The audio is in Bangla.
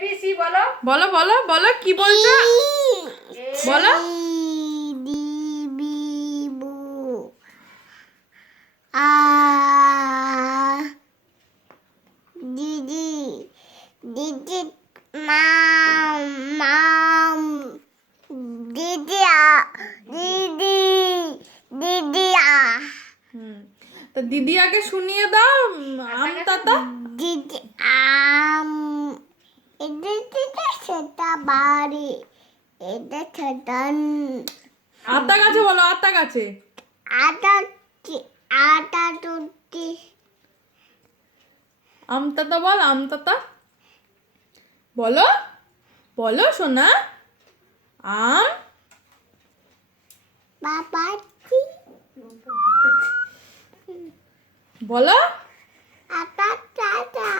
ABC বলো। বলো বলো বলো কি বলছো বলো। Didi, Didi, Mom, Didi, Didi, Didi, তো দিদি আগে শুনিয়ে দাও আম তাতা। Didi, এটা সেটা বাড়ি, এটা সেটা আতা গাছে বলো আতা গাছে। আটা, আটা টুটি, আম তাতা বল আম তাতা বলো বলো সোনা। আম বাবাজি, বলো। আটা, টাটা।